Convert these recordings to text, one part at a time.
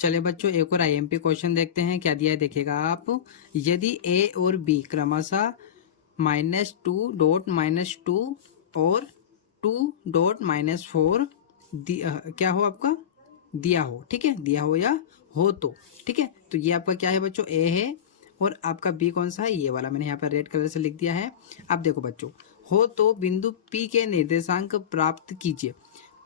चलिए बच्चों एक और आईएमपी क्वेश्चन देखते हैं क्या दिया है देखिएगा आप। यदि ए और बी क्रमशः -2.-2 और 2.-4 क्या हो आपका दिया हो, ठीक है, दिया हो या हो तो, ठीक है। तो ये आपका क्या है बच्चों, ए है और आपका बी कौन सा है, ये वाला मैंने यहाँ पर रेड कलर से लिख दिया है। अब देखो बच्चों, हो तो बिंदु पी के निर्देशांक प्राप्त कीजिए।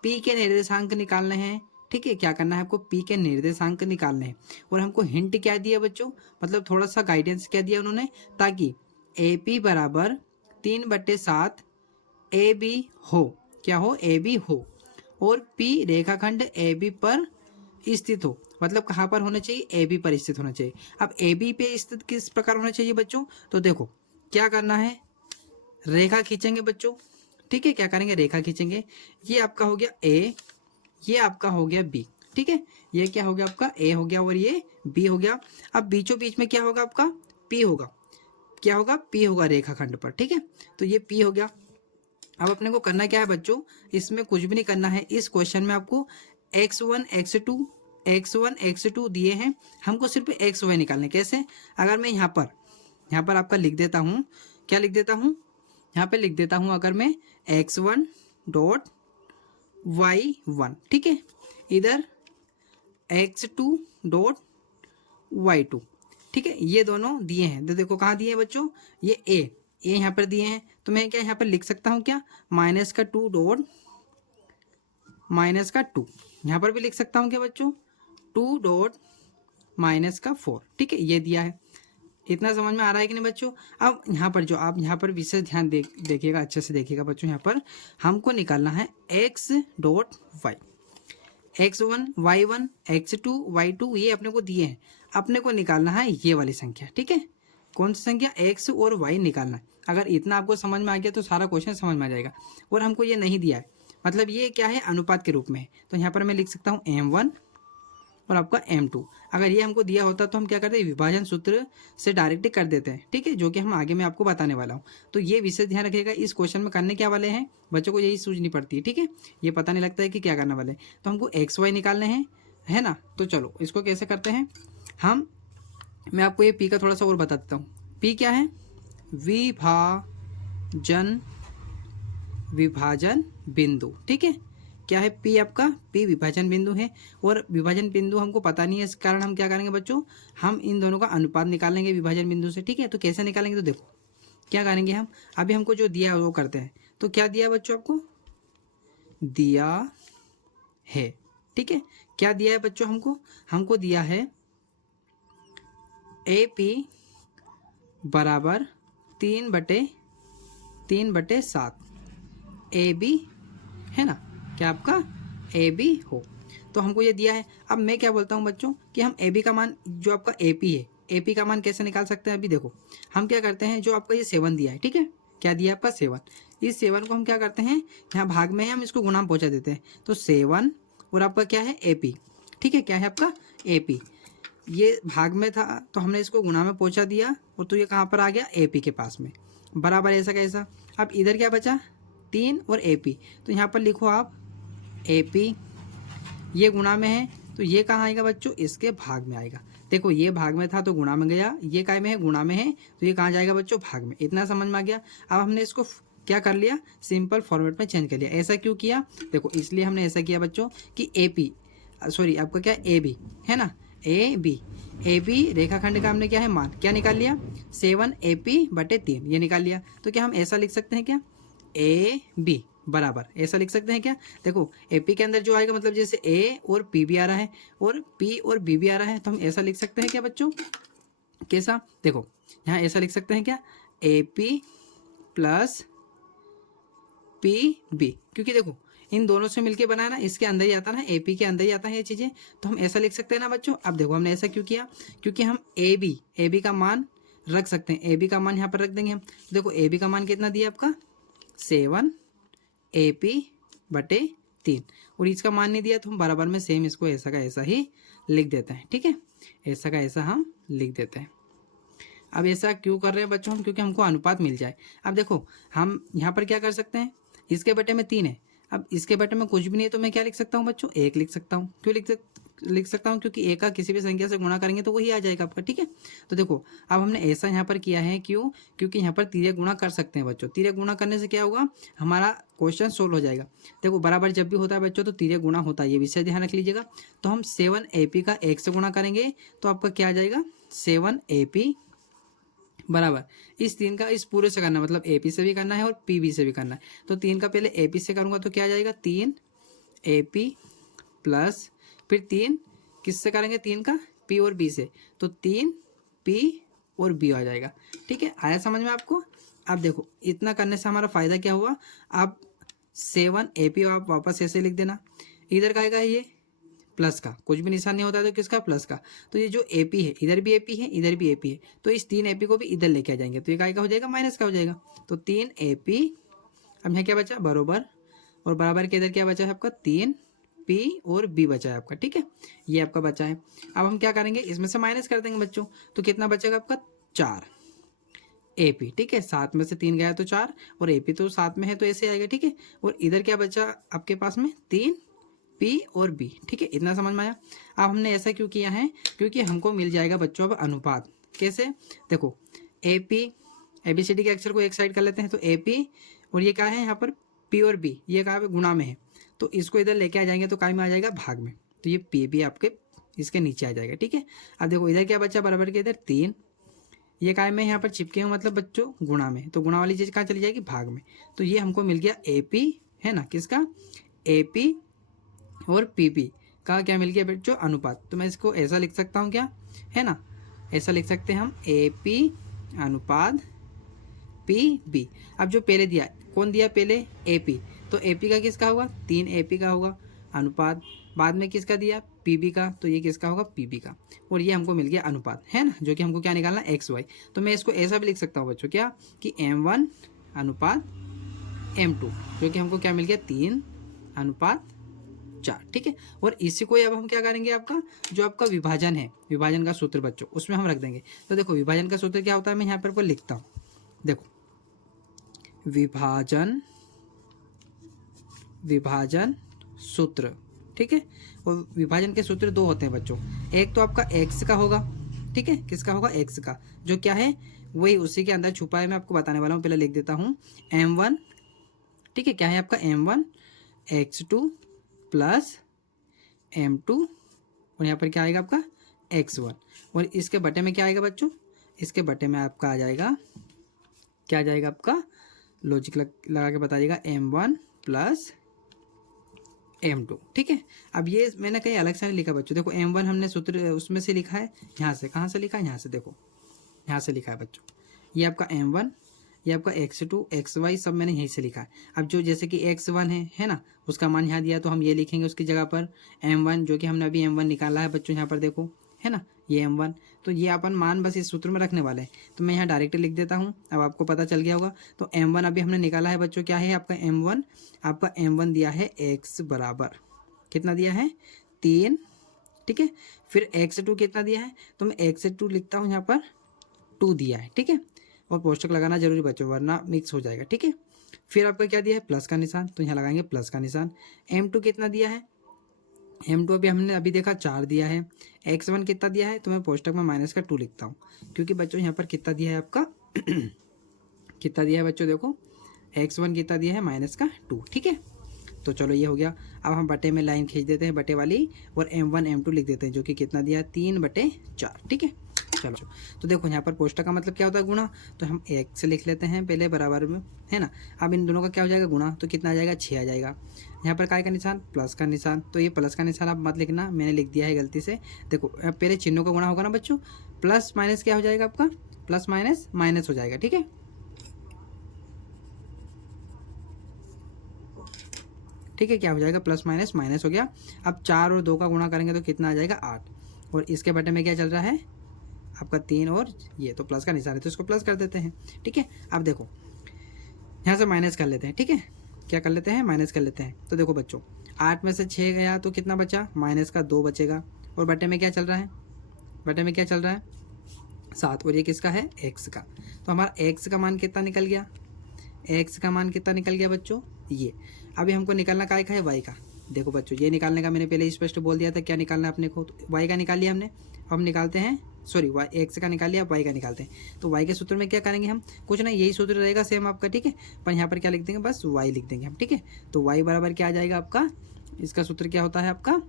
पी के निर्देशांक निकालने हैं, ठीक है। क्या करना है आपको, पी के निर्देशांक निकालने हैं। और हमको हिंट क्या दिया बच्चों, मतलब थोड़ा सा गाइडेंस क्या दिया उन्होंने, ताकि ए पी बराबर 3/7 ए बी हो, क्या हो, ए बी हो, और पी रेखाखंड ए बी पर स्थित हो। मतलब कहाँ पर होना चाहिए, ए बी पर स्थित होना चाहिए। अब ए बी पे स्थित किस प्रकार होना चाहिए बच्चों, तो देखो क्या करना है, रेखा खींचेंगे बच्चों, ठीक है। क्या करेंगे, रेखा खींचेंगे। ये आपका हो गया ए, ये आपका हो गया बी, ठीक है। ये क्या हो गया आपका, ए हो गया और ये बी हो गया। अब बीचों बीच में क्या होगा आपका, पी होगा, क्या होगा, पी होगा रेखाखंड पर, ठीक है। तो ये पी हो गया। अब अपने को करना क्या है बच्चों, इसमें कुछ भी नहीं करना है। इस क्वेश्चन में आपको x1 x2 x2 दिए हैं, हमको सिर्फ एक्स वाई निकालने। कैसे, अगर मैं यहाँ पर आपका लिख देता हूँ, क्या लिख देता हूँ, यहाँ पे लिख देता हूँ अगर मैं x1.y1, ठीक है, इधर x2.y2, ठीक है। ये दोनों दिए हैं, तो देखो कहाँ दिए हैं बच्चों, ये ए यहाँ पर दिए हैं। तो मैं क्या यहाँ पर लिख सकता हूँ क्या, -2 यहाँ पर भी लिख सकता हूँ क्या बच्चों, 2.-4, ठीक है। ये दिया है, इतना समझ में आ रहा है कि नहीं बच्चों। अब यहाँ पर जो आप यहाँ पर विशेष ध्यान देखिएगा, अच्छे से देखिएगा बच्चों। यहाँ पर हमको निकालना है x.y, x1 y1 x2 y2, ये अपने को दिए हैं। अपने को निकालना है ये वाली संख्या, ठीक है। कौन सी संख्या, x और y निकालना है। अगर इतना आपको समझ में आ गया तो सारा क्वेश्चन समझ में आ जाएगा। और हमको ये नहीं दिया है, मतलब ये क्या है, अनुपात के रूप में है। तो यहाँ पर मैं लिख सकता हूँ m1 और आपका m2। अगर ये हमको दिया होता तो हम क्या करते हैं, विभाजन सूत्र से डायरेक्ट कर देते हैं, ठीक है, जो कि हम आगे मैं आपको बताने वाला हूँ। तो ये विशेष ध्यान रखिएगा, इस क्वेश्चन में करने क्या वाले हैं बच्चों को, यही सूझनी पड़ती है, ठीक है। ये पता नहीं लगता है कि क्या करने वाले, तो हमको एक्स वाई निकालने हैं, है ना। तो चलो इसको कैसे करते हैं हम, मैं आपको ये पी का थोड़ा सा और बता देता हूँ। पी क्या है, विभाजन बिंदु, ठीक है। क्या है पी, आपका पी विभाजन बिंदु है। और विभाजन बिंदु हमको पता नहीं है, इस कारण हम क्या करेंगे बच्चों, हम इन दोनों का अनुपात निकालेंगे विभाजन बिंदु से, ठीक है। तो कैसे निकालेंगे, तो देखो क्या करेंगे हम, अभी हमको जो दिया है वो करते हैं। तो क्या दिया बच्चों, आपको दिया है, ठीक है। क्या दिया है बच्चों, हमको दिया है ए पी बराबर 3/7 ए बी, है ना, क्या आपका ए बी हो। तो हमको ये दिया है। अब मैं क्या बोलता हूँ बच्चों कि हम ए बी का मान, जो आपका ए पी है, ए पी का मान कैसे निकाल सकते हैं। अभी देखो हम क्या करते हैं, जो आपका ये 7 दिया है, ठीक है, क्या दिया आपका 7, इस 7 को हम क्या करते हैं, यहाँ भाग में है, हम इसको गुणा में पहुँचा देते हैं। तो 7 और आपका क्या है ए पी, ठीक है, क्या है आपका ए पी। ये भाग में था तो हमने इसको गुणा में पहुँचा दिया, और तो ये कहाँ पर आ गया, ए पी के पास में, बराबर ऐसा कैसा। अब इधर क्या बचा, 3 और ए पी। तो यहाँ पर लिखो आप ए पी, ये गुणा में है तो ये कहाँ आएगा बच्चों, इसके भाग में आएगा। देखो ये भाग में था तो गुणा में गया, ये काय में है, गुणा में है, तो ये कहाँ जाएगा बच्चों, भाग में। इतना समझ में आ गया। अब हमने इसको क्या कर लिया, सिंपल फॉर्मेट में चेंज कर लिया। ऐसा क्यों किया, देखो इसलिए हमने ऐसा किया बच्चों कि ए पी, सॉरी आपका क्या ए बी है ना, ए बी रेखाखंड का हमने क्या है मान, क्या निकाल लिया, 7 ए पी बटे 3, ये निकाल लिया। तो क्या हम ऐसा लिख सकते हैं क्या, ए बी बराबर ऐसा लिख सकते हैं क्या। देखो ए पी के अंदर जो आएगा, मतलब जैसे ए और पी भी आ रहा है और पी और बी भी आ रहा है, तो हम ऐसा लिख सकते हैं क्या बच्चों, कैसा, देखो यहाँ ऐसा लिख सकते हैं क्या, A P plus P B, क्योंकि देखो इन दोनों से मिलके बनाया ना, इसके अंदर ही आता ना, ए पी के अंदर ही आता है ये चीज़ें, तो हम ऐसा लिख सकते हैं ना बच्चों। अब देखो हमने ऐसा क्यों किया, क्योंकि हम ए बी का मान रख सकते हैं, ए बी का मान यहाँ पर रख देंगे हम। देखो ए बी का मान कितना दिया आपका, 7 ए पी बटे 3, और इसका मान नहीं दिया तो हम बराबर में सेम इसको ऐसा का ऐसा ही लिख देते हैं, ठीक है, ऐसा का ऐसा हम लिख देते हैं। अब ऐसा क्यों कर रहे हैं बच्चों हम, क्योंकि हमको अनुपात मिल जाए। अब देखो हम यहाँ पर क्या कर सकते हैं, इसके बटे में 3 है, अब इसके बटे में कुछ भी नहीं है, तो मैं क्या लिख सकता हूँ बच्चों, 1 लिख सकता हूँ। क्यों लिख लिख सकता हूँ, क्योंकि ए का किसी भी संख्या से गुणा करेंगे तो वही आ जाएगा आपका। ठीक है, तो देखो अब हमने ऐसा यहाँ पर किया है, क्यों? क्योंकि यहाँ पर तिर्यक गुणा कर सकते हैं बच्चों। तिर्यक गुणा करने से क्या होगा, हमारा क्वेश्चन सोल्व हो जाएगा। देखो बराबर जब भी होता है बच्चों तो तिर्यक गुणा होता है, ये विषय ध्यान रख लीजिएगा। तो हम 7AP का 1 से गुणा करेंगे तो आपका क्या आ जाएगा, 7AP बराबर इस 3 का इस पूरे से करना है, मतलब AP से भी करना है और PB से भी करना है। तो 3 का पहले AP से करूँगा तो क्या आ जाएगा, 3AP प्लस फिर 3 किससे करेंगे, 3 का P और B से, तो 3P और B आ जाएगा। ठीक है, आया समझ में आपको? अब देखो इतना करने से हमारा फ़ायदा क्या हुआ, आप 7AP आप वापस ऐसे लिख देना। इधर का आएगा ये प्लस का, कुछ भी निशान नहीं होता है तो किसका, प्लस का। तो ये जो AP है, इधर भी AP है, इधर भी AP है, तो इस 3AP को भी इधर लेके आ जाएंगे तो ये काय का हो जाएगा, माइनस का हो जाएगा। तो 3AP, अब यहाँ क्या बचा, बरोबर, और बराबर के इधर क्या बचा है आपका, 3P और B बचा है आपका। ठीक है, ये आपका बचा है। अब हम क्या करेंगे, इसमें से माइनस कर देंगे बच्चों, तो कितना बचेगा आपका, 4AP। ठीक है, 7 में से 3 गया तो 4, और AP तो 7 में है तो ऐसे आएगा। ठीक है, और इधर क्या बचा आपके पास में, 3P और B। ठीक है, इतना समझ में आया। अब हमने ऐसा क्यों किया है, क्योंकि हमको मिल जाएगा बच्चों अब अनुपात। कैसे, देखो AP, ABCD के अक्षर को एक साइड कर लेते हैं, तो AP और ये क्या है यहाँ पर P और B, ये कहाँ पे गुणा में है, तो इसको इधर लेके आ जाएंगे तो काय में आ जाएगा, भाग में, तो ये PB आपके इसके नीचे आ जाएगा। ठीक है, अब देखो इधर क्या बचा, बराबर के इधर 3, ये काय में यहाँ पर चिपके हुए मतलब बच्चों गुणा में, तो गुणा वाली चीज़ कहाँ चली जाएगी, भाग में। तो ये हमको मिल गया AP, है ना, किसका, AP और PP का क्या मिल गया बच्चों, अनुपात। तो मैं इसको ऐसा लिख सकता हूँ क्या, है ना, ऐसा लिख सकते हैं हम, AP अनुपात PB। अब जो पहले दिया, कौन दिया पहले, AP, तो AP का किसका होगा, 3AP का होगा अनुपात, बाद में किसका दिया, PB का, तो ये किसका होगा, PB का, और ये हमको मिल गया अनुपात, है ना, जो कि हमको क्या निकालना, XY। तो मैं इसको ऐसा भी लिख सकता हूँ बच्चों, क्या, कि M1 अनुपात M2, जो कि हमको क्या मिल गया, 3:4। ठीक है, और इसी को अब हम क्या करेंगे, आपका जो आपका विभाजन है, विभाजन का सूत्र बच्चों, उसमें हम रख देंगे। तो देखो विभाजन का सूत्र क्या होता है, मैं यहाँ पर लिखता हूँ, देखो विभाजन सूत्र। ठीक है, और विभाजन के सूत्र 2 होते हैं बच्चों, एक तो आपका x का होगा, ठीक है, किसका होगा, x का, जो क्या है वही उसी के अंदर छुपा है, मैं आपको बताने वाला हूँ, पहले लिख देता हूँ M1। ठीक है, क्या है आपका M1 x2 प्लस M2, और यहाँ पर क्या आएगा आपका x1, और इसके बटे में क्या आएगा बच्चों, इसके बटे में आपका आ जाएगा, क्या आ जाएगा आपका, लॉजिक लगा के बताइएगा, M1 प्लस M2। ठीक है, अब ये मैंने कहीं अलग से नहीं लिखा बच्चों, देखो M1 हमने सूत्र उसमें से लिखा है, यहाँ से, कहाँ से लिखा है, यहाँ से, देखो यहाँ से लिखा है बच्चों, ये आपका M1, ये आपका x2 xy सब मैंने यहीं से लिखा है। अब जो जैसे कि x1 है ना, उसका मान यहाँ दिया तो हम ये लिखेंगे उसकी जगह पर M1, जो कि हमने अभी M1 निकाला है बच्चों, यहाँ पर देखो, है ना, ये M1, तो ये अपन मान बस इस सूत्र में रखने वाले हैं, तो मैं यहाँ डायरेक्ट लिख देता हूँ। अब आपको पता चल गया होगा, तो M1 अभी हमने निकाला है बच्चों, क्या है आपका M1, आपका M1 दिया है x बराबर, कितना दिया है, 3। ठीक है, फिर x2 कितना दिया है, तो मैं x2 लिखता हूँ यहाँ पर 2 दिया है। ठीक है, और पोस्टक लगाना जरूरी बच्चों, वरना मिक्स हो जाएगा। ठीक है, फिर आपका क्या दिया है, प्लस का निशान, तो यहाँ लगाएंगे प्लस का निशान। M2 कितना दिया है, M2 भी हमने अभी देखा 4 दिया है। x1 कितना दिया है, तो मैं पोस्टक में माइनस का 2 लिखता हूँ, क्योंकि बच्चों यहाँ पर कितना दिया है आपका कितना दिया है बच्चों, देखो x1 कितना दिया है, माइनस का 2। ठीक है, तो चलो ये हो गया। अब हम बटे में लाइन खींच देते हैं, बटे वाली, और M1 M2 लिख देते हैं, जो कि कितना दिया है, 3/4। ठीक है, चलो तो देखो यहाँ पर पोस्टक का मतलब क्या होता है, गुणा, तो हम एक से लिख लेते हैं पहले बराबर में, है ना। अब इन दोनों का क्या हो जाएगा, गुणा, तो कितना आ जाएगा, 6 आ जाएगा। यहाँ पर काय का निशान, प्लस का निशान, तो ये प्लस का निशान आप मत लिखना, मैंने लिख दिया है गलती से। देखो पहले चिन्हों का गुणा होगा ना बच्चों, प्लस माइनस क्या हो जाएगा आपका, प्लस माइनस माइनस हो जाएगा। ठीक है, ठीक है, क्या हो जाएगा, प्लस माइनस माइनस हो गया। अब 4 और 2 का गुणा करेंगे तो कितना आ जाएगा, 8, और इसके बटे में क्या चल रहा है आपका 3, और ये तो प्लस का निशान है तो इसको प्लस कर देते हैं। ठीक है, अब देखो यहाँ से माइनस कर लेते हैं। ठीक है, क्या कर लेते हैं, माइनस कर लेते हैं। तो देखो बच्चों 8 में से 6 गया तो कितना बचा, माइनस का 2 बचेगा, और बटे में क्या चल रहा है, बटे में क्या चल रहा है, 7, और ये किसका है, x का। तो हमारा x का मान कितना निकल गया, x का मान कितना निकल गया बच्चों, ये। अभी हमको निकलना काय का है, y का। देखो बच्चों, ये निकालने का मैंने पहले स्पष्ट बोल दिया था क्या निकालना है अपने को। तो y का निकाल लिया हमने, अब हम निकालते हैं सॉरी x का निकाल लिया, अब y का निकालते हैं। तो y के सूत्र में क्या करेंगे हम, कुछ नहीं, यही सूत्र रहेगा सेम आपका, ठीक है। पर यहाँ पर क्या लिख देंगे, बस y लिख देंगे हम, ठीक है। तो y बराबर क्या आ जाएगा आपका, इसका सूत्र क्या होता है आपका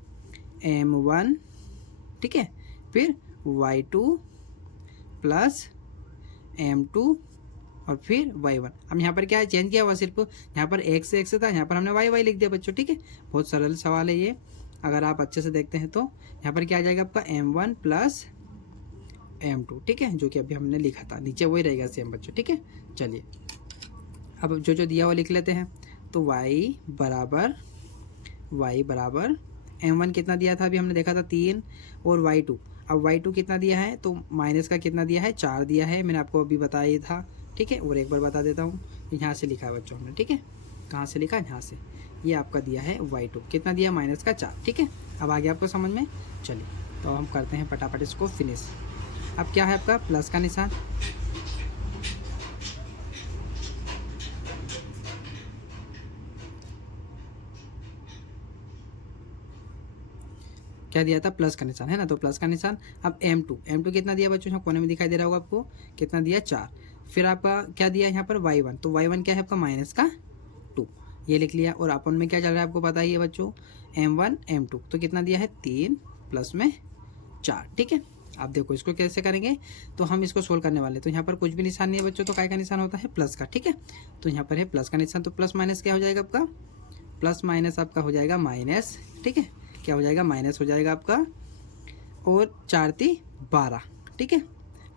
m1, ठीक है, फिर y2 प्लस m2 और फिर y1। अब यहाँ पर क्या है, चेंज किया हुआ सिर्फ, यहाँ पर x था, यहाँ पर हमने y लिख दिया बच्चों, ठीक है। बहुत सरल सवाल है ये, अगर आप अच्छे से देखते हैं तो यहाँ पर क्या आ जाएगा आपका m1 प्लस m2, ठीक है, जो कि अभी हमने लिखा था, नीचे वही रहेगा सेम बच्चों, ठीक है। चलिए अब जो दिया हुआ लिख लेते हैं। तो y बराबर m1 कितना दिया था, अभी हमने देखा था 3, और y2, अब y2 कितना दिया है, तो माइनस का कितना दिया है, 4 दिया है, मैंने आपको अभी बताया ही था, ठीक है। और एक बार बता देता हूँ, यहाँ से लिखा है बच्चों हमने, ठीक है। कहाँ से लिखा, यहाँ से, ये आपका दिया है y2 कितना दिया, माइनस का 4, ठीक है। अब आगे आपको समझ में। चलिए तो हम करते हैं फटाफट इसको फिनिश। अब क्या है आपका प्लस का निशान, क्या दिया था, प्लस का निशान, है ना। तो प्लस का निशान। अब m2 कितना दिया बच्चों, कोने में दिखाई दे रहा होगा आपको, कितना दिया 4। फिर आपका क्या दिया यहाँ पर y1, तो y1 क्या है आपका माइनस का 2, ये लिख लिया। और अपन में क्या चल रहा है आपको पता ही है बच्चों, m1 m2, तो कितना दिया है 3 प्लस में 4, ठीक है। अब देखो इसको कैसे करेंगे, तो हम इसको सोल्व करने वाले, तो यहाँ पर कुछ भी निशान नहीं है बच्चों, तो काय का निशान होता है, प्लस का, ठीक है। तो यहाँ पर है प्लस का निशान, तो प्लस माइनस क्या हो जाएगा आपका, प्लस माइनस आपका हो जाएगा माइनस, ठीक है, क्या हो जाएगा, माइनस हो जाएगा आपका, और 4 3 12, ठीक है।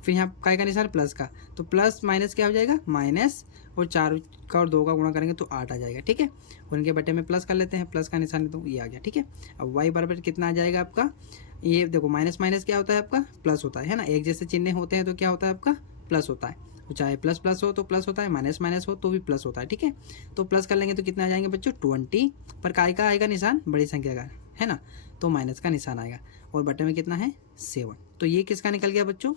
फिर यहाँ काय का निशान प्लस का, तो प्लस माइनस क्या हो जाएगा, माइनस, और 4 का और 2 का गुणा करेंगे तो 8 आ जाएगा, ठीक है। और इनके बटे में प्लस कर लेते हैं, प्लस का निशान तो ये आ गया, ठीक है। अब y बराबर कितना आ जाएगा आपका, ये देखो माइनस माइनस क्या होता है आपका, प्लस होता है ना, एक जैसे चिन्ह होते हैं तो क्या होता है आपका, प्लस होता है। तो चाहे प्लस प्लस हो तो प्लस होता है, माइनस माइनस हो तो भी प्लस होता है, ठीक है। तो प्लस कर लेंगे तो कितना आ जाएंगे बच्चों 20, पर काय का आएगा निशान, बड़ी संख्या का, है ना, तो माइनस का निशान आएगा। और बटे में कितना है 7, तो ये किसका निकल गया बच्चों,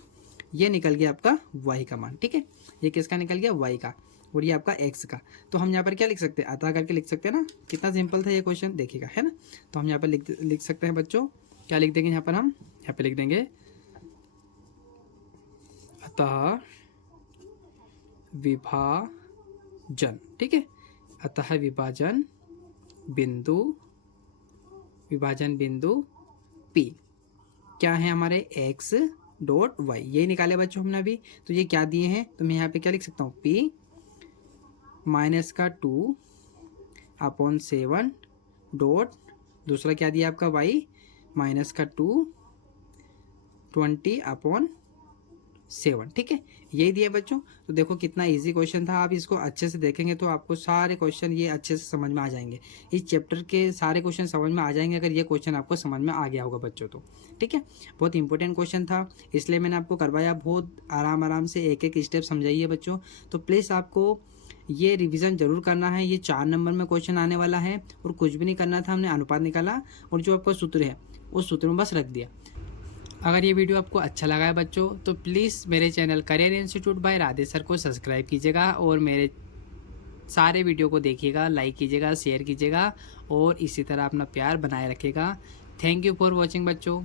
ये निकल गया आपका y का मान, ठीक है। ये किसका निकल गया, y का, और ये आपका x का। तो हम यहाँ पर क्या लिख सकते हैं, अतः करके लिख सकते हैं ना, कितना सिंपल था ये क्वेश्चन, देखिएगा, है ना। तो हम यहाँ पर लिख सकते हैं बच्चों, क्या लिख देंगे यहाँ पर, हम यहाँ पे लिख देंगे अतः विभाजन, ठीक है। अतः विभाजन बिंदु P क्या है हमारे x डॉट y, ये निकाले बच्चों हमने अभी। तो ये क्या दिए हैं, तो मैं यहाँ पे क्या लिख सकता हूँ, P माइनस का 2/7 डॉट, दूसरा क्या दिया आपका y माइनस का 2 20/7, ठीक है, यही दिया बच्चों। तो देखो कितना इजी क्वेश्चन था, आप इसको अच्छे से देखेंगे तो आपको सारे क्वेश्चन ये अच्छे से समझ में आ जाएंगे, इस चैप्टर के सारे क्वेश्चन समझ में आ जाएंगे अगर ये क्वेश्चन आपको समझ में आ गया होगा बच्चों, तो ठीक है। बहुत इंपॉर्टेंट क्वेश्चन था, इसलिए मैंने आपको करवाया, बहुत आराम से एक एक स्टेप समझाइए बच्चों। तो प्लीज़ आपको ये रिवीजन जरूर करना है, ये 4 नंबर में क्वेश्चन आने वाला है, और कुछ भी नहीं करना था, हमने अनुपात निकाला और जो आपका सूत्र है उस सूत्र में बस रख दिया। अगर ये वीडियो आपको अच्छा लगा है बच्चों, तो प्लीज़ मेरे channel career institute by Radhe sir को सब्सक्राइब कीजिएगा, और मेरे सारे वीडियो को देखिएगा, लाइक कीजिएगा, शेयर कीजिएगा, और इसी तरह अपना प्यार बनाए रखिएगा। थैंक यू फॉर वॉचिंग बच्चों।